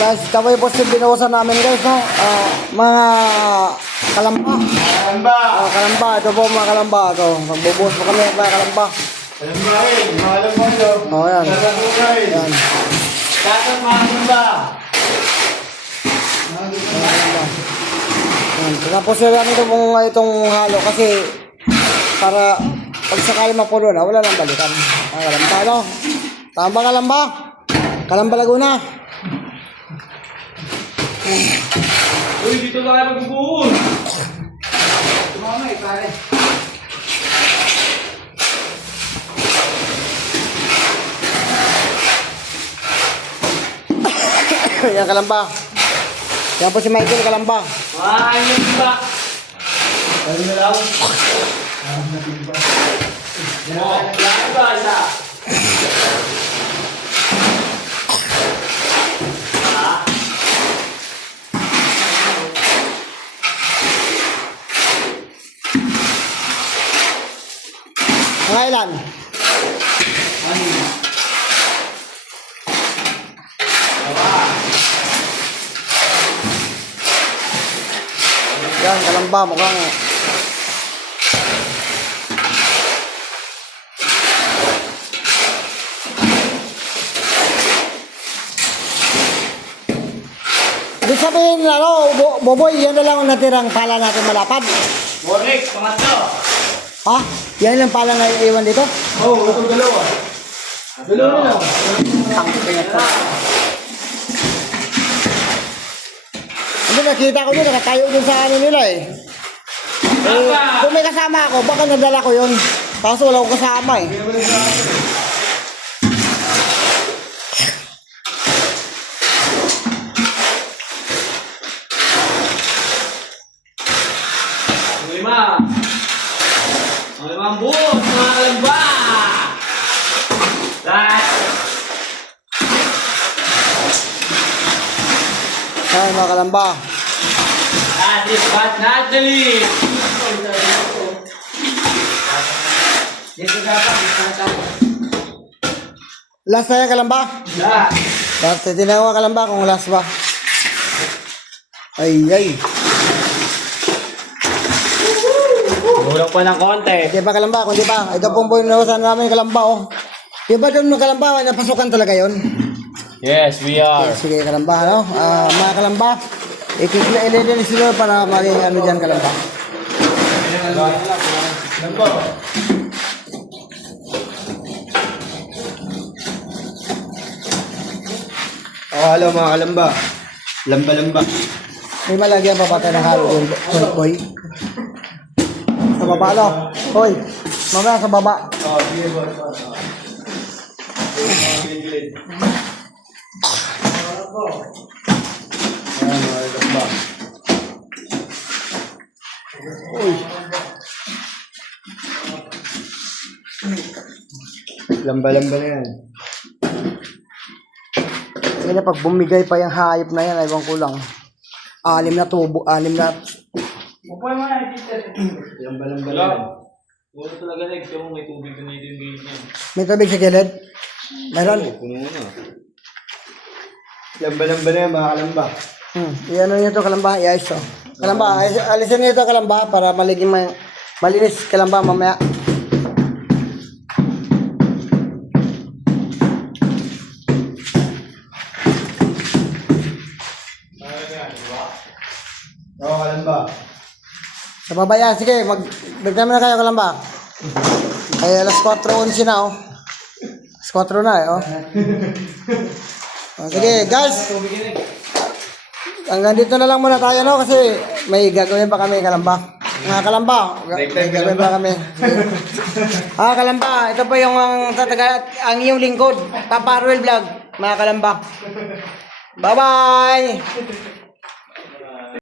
Guys, kaway po si binuhusan namin guys, no? Mga kalamba. Kalamba. Kalamba, ito po mga kalamba. Ito, magbubuhos po kami mga kalamba. Kalamba rin, mahalang mo ito. Yan. Yan. Tatang mga kalamba. Tapos yan ito pong itong halo kasi para pag sakali mapuno na, wala nang balikan. Ang kalamba, no? Tama ba kalamba? Kalamba Laguna. Uy, dito na kayo magbubuhos. Mamay, pare. Yan kalamba. Yan po si Michael kalamba. Ay, yung ba? Ano na lang? Yan ba, isa? Mga ilan? Yan, kalamba, mukhang ibig sabihin, Boboy, yan na lang ang natirang pala natin malapad. Morik, pangatlo. Ha? Yan lang pala na iwan dito? Oo, ito dalawa. Dalawa na lang. Hindi, nakita ko doon, nakatayo doon sa ano nila eh. Kung may kasama ako, baka nadala ko yun. Kaso wala akong kasama eh. Lima. Ang limang buhos, mga kalamba. Ay, mga kalamba. That is what Natalie. Dito dapat. Last na yan, kalamba? Last. Last, tinawa kalamba kung last ba. Ay, ay. Kulang pa ng konti. Di ba kalamba? Kung di ba? Ito pong binuhusan namin kalamba, oh. Di ba doon ng kalamba, napasukan talaga yon? Yes, we are. Sige, kalamba, no? Mga kalamba, ikikilin sila para maging ano dyan, kalamba. Halo mga kalamba. Lamba-lamba. May malagyan pa patay ng halo yung boy. Sa baba, no? Hoy, mamaya sa baba. Ayan mga kalamba. Uy. Lamba-lamba na yan. Kaya pag bumigay pa yung hayop na yan, aywan ko lang. 6 na tubo, 6 na. Lamba-lamba na yan. Wala talaga na. Ikaw may tubig na yung ganyan. May tubig sa gilid? Meron? Puno na. Lamba-lamba na yan mga kalamba. Iyan nyo ito kalamba, i-ayos to. Kalamba, alisin nyo ito kalamba para malinis kalamba mamaya. Oo kalamba. Sa baba yan, sige, magdami na kayo kalamba. Ay, alas 4:11 na, oh. Alas 4 na, eh, oh. Sige, guys. Hanggang dito na lang muna tayo, no? Kasi may gagawin pa kami, kalamba. Mga kalamba, may gagawin pa kami. Kalamba, ito po yung ang iyong lingkod, Papa Ruel Vlog, mga kalamba. Bye-bye!